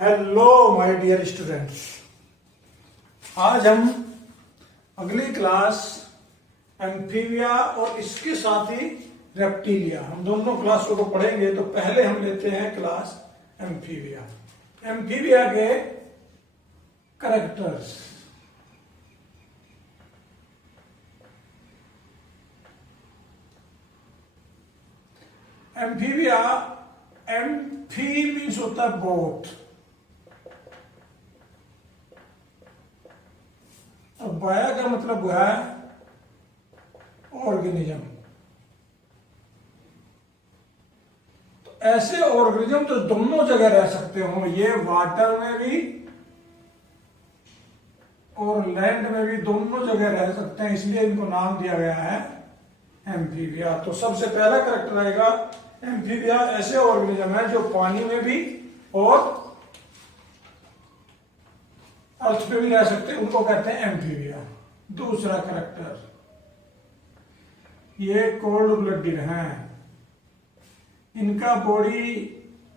Hello my dear students, आज हम अगली क्लास एम्फीबिया और इसके साथ ही रेप्टिलिया, हम दोनों क्लासों को पढ़ेंगे। तो पहले हम लेते हैं क्लास एम्फीबिया। एम्फीबिया के कैरेक्टर्स। एम्फीबिया, एम्फी मीन्स होता है बोट। अब बाया का मतलब हुआ है ऑर्गेनिज्म। तो ऐसे ऑर्गेनिज्म तो दोनों जगह रह सकते हो, ये वाटर में भी और लैंड में भी दोनों जगह रह सकते हैं, इसलिए इनको नाम दिया गया है एम्फीबिया। तो सबसे पहला करेक्टर आएगा एम्फीबिया, ऐसे ऑर्गेनिज्म है जो पानी में भी और अर्थ पे भी रह सकते हैं, उनको कहते हैं एम्फीबिया। दूसरा करेक्टर, ये कोल्ड ब्लडेड हैं, इनका बॉडी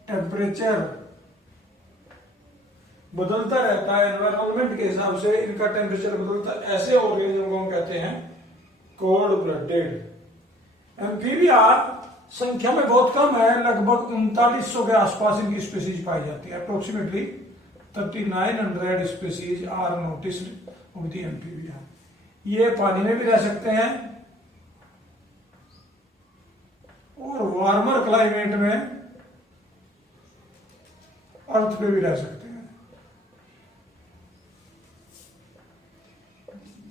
टेम्परेचर बदलता रहता है, एनवायरमेंट के हिसाब से इनका टेम्परेचर बदलता है। ऐसे ऑर्गेनिज्म को हम कहते हैं कोल्ड ब्लडेड। एम्फीबिया संख्या में बहुत कम है, लगभग 3900 के आसपास इनकी स्पीसीज पाई जाती है। Approximately 3900 species are noticed of the amphibia. ये पानी में भी रह सकते हैं और वार्मर क्लाइमेट में अर्थ पे भी रह सकते हैं।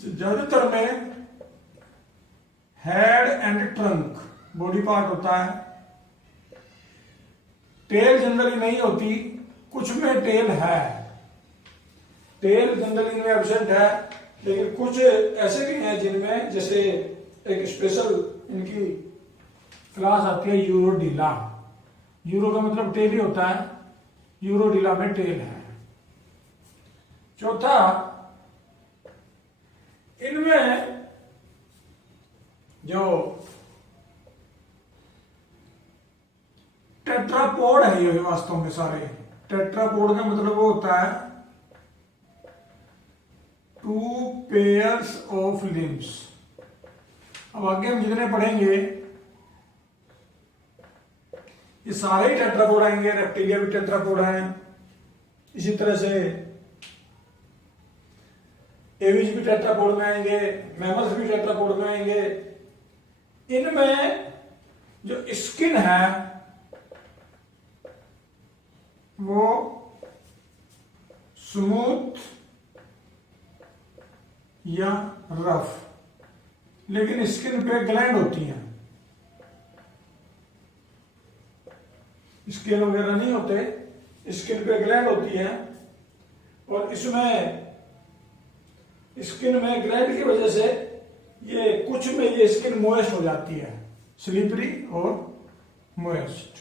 ज्यादातर में head and trunk body part होता है, टेल जनरली नहीं होती, कुछ में टेल है। टेल जनरली में एब्सेंट है, लेकिन कुछ ऐसे भी हैं जिनमें, जैसे एक स्पेशल इनकी क्लास आती है यूरोडिला। यूरो का मतलब टेल ही होता है, यूरोडिला में टेल है। चौथा, इनमें जो टेट्रापोड है, ये वास्तव में सारे टेट्रापोड का मतलब वो होता है 2 पेयर्स ऑफ लिम्स। अब आगे हम जितने पढ़ेंगे ये सारे ही टेट्रापोड आएंगे। रेप्टिलिया भी टेट्रापोड है, इसी तरह से एविज भी टेट्रापोड में आएंगे, मैमल्स भी टेट्रापोड में आएंगे। इनमें जो स्किन है वो स्मूथ या रफ, लेकिन स्किन पे ग्लैंड होती हैं, स्किन वगैरह नहीं होते, स्किन पे ग्लैंड होती हैं। और इसमें स्किन में ग्लैंड की वजह से ये कुछ में ये स्किन मॉइस्ट हो जाती है, स्लिपरी और मॉइस्ट।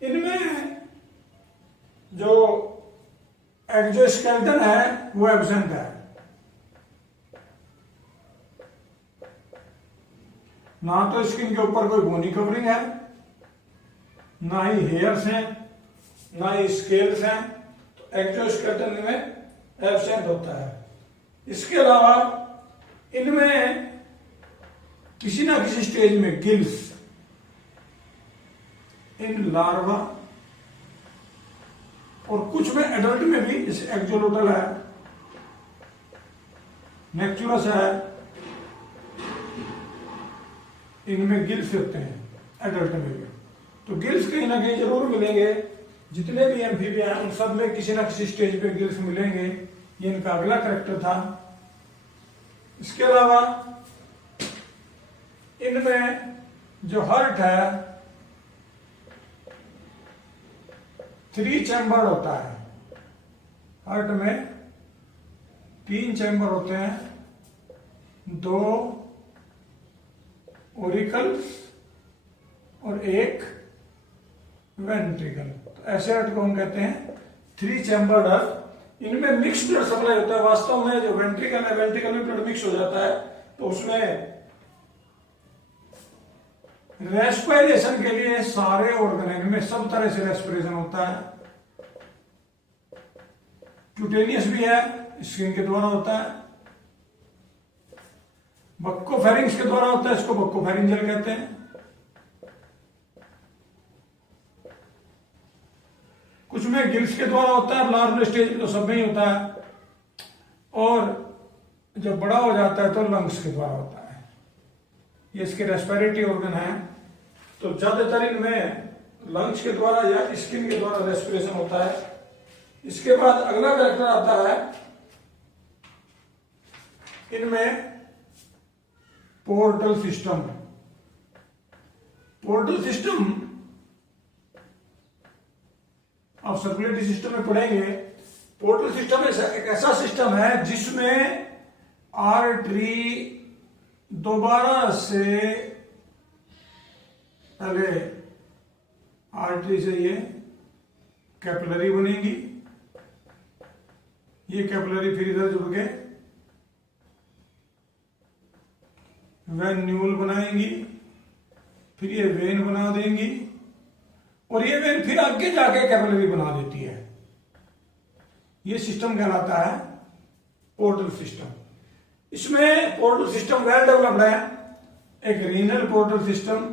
इनमें जो एक्सोस्केलेटन है वो एब्सेंट है। ना तो स्किन के ऊपर कोई बोनी कवरिंग है, ना ही हेयर्स हैं, ना ही स्केल्स हैं। तो एक्सोस्केलेटन में एब्सेंट होता है। इसके अलावा इनमें किसी ना किसी स्टेज में गिल्स इन लार्वा और कुछ में एडल्ट में भी, जैसे एक्सोलोटल है, नेक्चुरस है, इनमें गिल्स होते हैं एडल्ट में भी। तो गिल्स कहीं ना कहीं जरूर मिलेंगे। जितने भी एम्फीबिया हैं उन सब में किसी ना किसी स्टेज पे गिल्स मिलेंगे। ये इनका अगला कैरेक्टर था। इसके अलावा इनमें जो हार्ट है 3 चैम्बर होता है। हार्ट में 3 चैम्बर होते हैं, 2 ओरिकल्स और 1 वेंट्रिकल। तो ऐसे हार्ट को हम कहते हैं 3 चैम्बर्ड हार्ट। इनमें मिक्स्ड ब्लड सप्लाई होता है। वास्तव में जो वेंट्रिकल है, वेंट्रिकल में ब्लड मिक्स हो जाता है, तो उसमें रेस्पिरेशन के लिए सारे ऑर्गन में सब तरह से रेस्पिरेशन होता है। क्यूटेनियस भी है, स्किन के द्वारा होता है। बक्कोफेरिंग्स के द्वारा होता है, इसको बक्कोफेरिंजियल कहते हैं। कुछ में गिल्स के द्वारा होता है, लार्वल स्टेज में तो सब में ही होता है, और जब बड़ा हो जाता है तो लंग्स के द्वारा होता है। ये इसके रेस्पिरेटरी ऑर्गन है। तो ज्यादातर इनमें लंग्स के द्वारा या स्किन के द्वारा रेस्पिरेशन होता है। इसके बाद अगला कैरेक्टर आता है इनमें पोर्टल सिस्टम। पोर्टल सिस्टम आप सर्कुलेटरी सिस्टम में पढ़ेंगे। पोर्टल सिस्टम एक ऐसा सिस्टम है जिसमें आर्टरी दोबारा से, पहले आर्टरी से ये कैपिलरी बनेगी, ये कैपिलरी फिर इधर जुड़ के वेन्यूल बनाएंगी, फिर ये वेन बना देंगी, और ये वेन फिर आगे जाके कैपिलरी बना देती है। ये सिस्टम कहलाता है पोर्टल सिस्टम। इसमें पोर्टल सिस्टम वेल डेवलप्ड है। एक रीनल पोर्टल सिस्टम,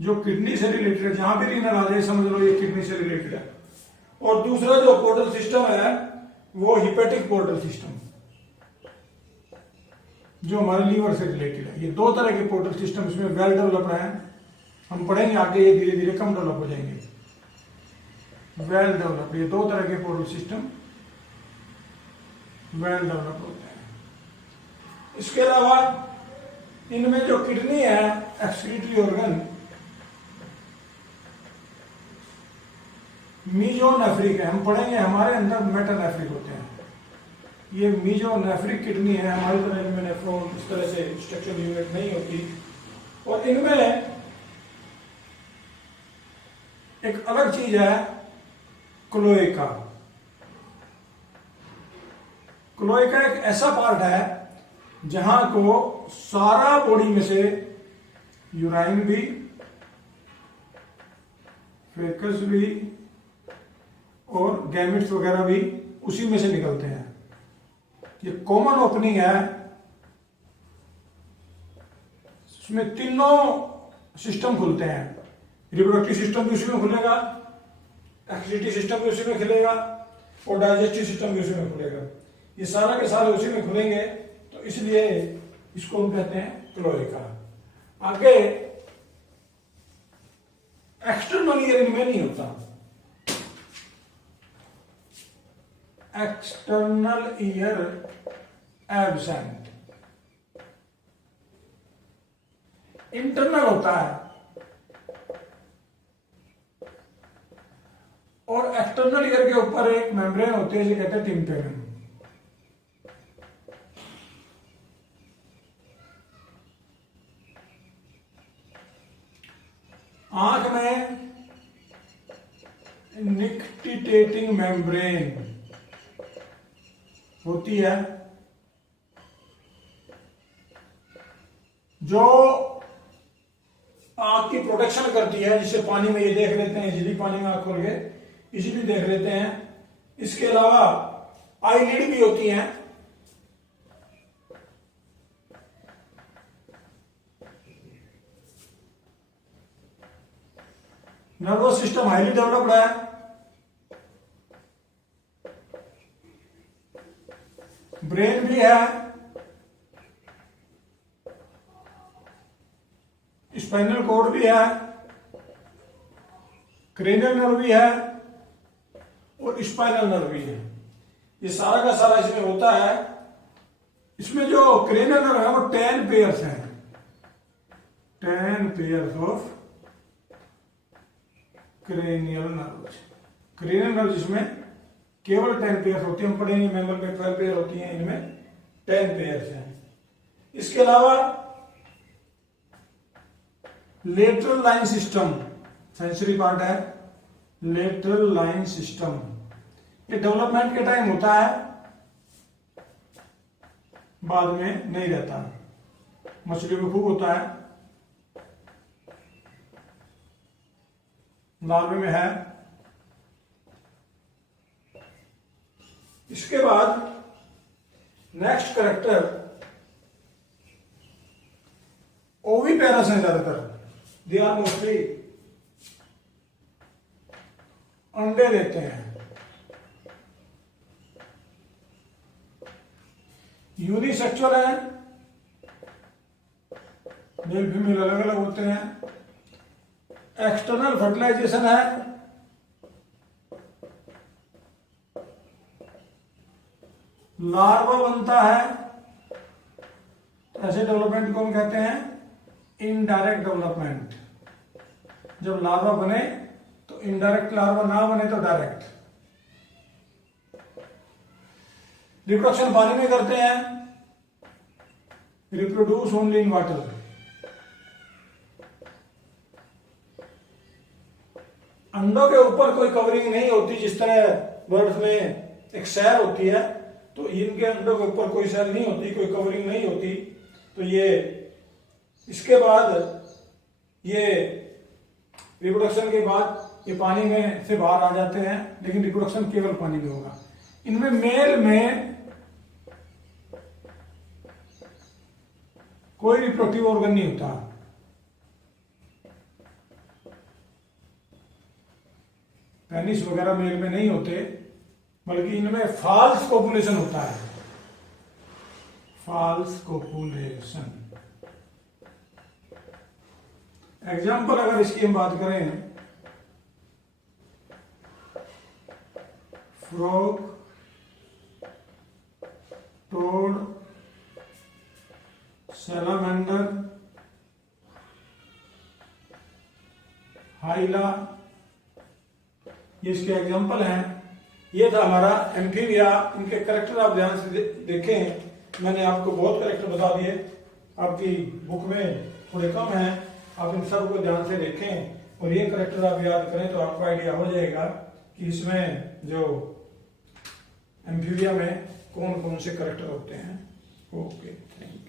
जो किडनी से रिलेटेड है, जहां भी रीनल आ जाए समझ लो ये किडनी से रिलेटेड है। और दूसरा जो पोर्टल सिस्टम है वो हिपेटिक पोर्टल सिस्टम, जो हमारे लीवर से रिलेटेड है। ये दो तरह के पोर्टल सिस्टम इसमें वेल डेवलप्ड है। हम पढ़ेंगे आगे, ये धीरे धीरे कम डेवलप हो जाएंगे। वेल डेवलप्ड, ये दो तरह के पोर्टल सिस्टम वेल डेवलप्ड होते हैं। इसके अलावा इनमें जो किडनी है, एक्सक्रीटरी ऑर्गन, मीजोनेफ्रिक है। हम पढ़ेंगे हमारे अंदर मेटानेफ्रिक होते हैं। ये मीजोनेफ्रिक किडनी है, हमारी तरह इनमें नेफ्रॉन इस तरह से स्ट्रक्चरल यूनिट नहीं होती। और इनमें एक अलग चीज है क्लोएका। क्लोएका एक ऐसा पार्ट है जहां को सारा बॉडी में से यूराइन भी, फेकस भी और गैमेट्स वगैरह भी उसी में से निकलते हैं। ये कॉमन ओपनिंग है। इसमें तीनों सिस्टम खुलते हैं। रिप्रोडक्टिव सिस्टम भी उसी में खुलेगा, एक्सक्रीटरी सिस्टम भी उसी में खुलेगा, और डाइजेस्टिव सिस्टम भी उसी में खुलेगा। ये सारा के सारे उसी में खुलेंगे, तो इसलिए इसको हम कहते हैं क्लोएका। आगे एक्सटर्नल ईयर इनमें नहीं होता। एक्सटर्नल ईयर एब्सेंट, इंटरनल होता है। और एक्सटर्नल ईयर के ऊपर एक मेम्ब्रेन होती है जिसे कहते हैं टिम्पेनम। आंख में निक्टिटेटिंग मेम्ब्रेन होती है, जो आंख की प्रोटेक्शन करती है, जिसे पानी में ये देख लेते हैं, इजीली पानी में आंख खोल के इजीली देख लेते हैं। इसके अलावा आईलिड भी होती हैं। नर्वस सिस्टम हाईली डेवलप्ड है। ब्रेन भी है, स्पाइनल कॉर्ड भी है, क्रेनियल नर्व भी है और स्पाइनल नर्व भी है। ये सारा का सारा इसमें होता है। इसमें जो क्रेनियल नर्व है वो 10 पेयर्स हैं, 10 pairs of cranial nerve. Cranial nerve जिसमें केवल 10 पेयर्स होती है। हम पढ़ेंगे मैमल में 12 पेयर होती हैं, इनमें 10 पेयर्स हैं। इसके अलावा lateral line system sensory part है। लेटरल लाइन सिस्टम ये डेवलपमेंट के टाइम होता है। बाद में नहीं रहता। मछलियों में खूब होता है, लार्वे में है। इसके बाद नेक्स्ट करेक्टर ओविपेरस है ज्यादातर, दे आर मोस्टली अंडे देते हैं। यूनिसेक्सुअल है, मेल फीमेल अलग अलग होते हैं। एक्सटर्नल फर्टिलाइजेशन है, लार्वा बनता है। ऐसे डेवलपमेंट को हम कहते हैं इनडायरेक्ट डेवलपमेंट। जब लार्वा बने तो इनडायरेक्ट, लार्वा ना बने तो डायरेक्ट। रिप्रोडक्शन पानी में करते हैं, रिप्रोड्यूस ओनली इन वाटर। अंडों के ऊपर कोई कवरिंग नहीं होती, जिस तरह बर्ड्स में एक सेल होती है, तो इनके अंडों के ऊपर कोई सेल नहीं होती, कोई कवरिंग नहीं होती। तो ये इसके बाद ये रिप्रोडक्शन के बाद ये पानी में से बाहर आ जाते हैं, लेकिन रिप्रोडक्शन केवल पानी में होगा। इनमें मेल में कोई रिप्रोडक्टिव ऑर्गन नहीं होता। पेनिस वगैरह मेल में नहीं होते, बल्कि इनमें फॉल्स कोपुलेशन होता है। False copulation. एग्जाम्पल अगर इसकी हम बात करें, फ्रॉग, टोड, सैलामेंडर, हाइला, ये इसके एग्जाम्पल हैं। ये था हमारा एम्फीबिया। इनके करेक्टर आप ध्यान से देखें। मैंने आपको बहुत करेक्टर बता दिए, आपकी बुक में थोड़े कम हैं, आप इन सब को ध्यान से देखें और ये करेक्टर आप याद करें तो आपको आइडिया हो जाएगा कि इसमें जो एम्फीबिया में कौन कौन से करेक्टर होते हैं। Okay, thank you.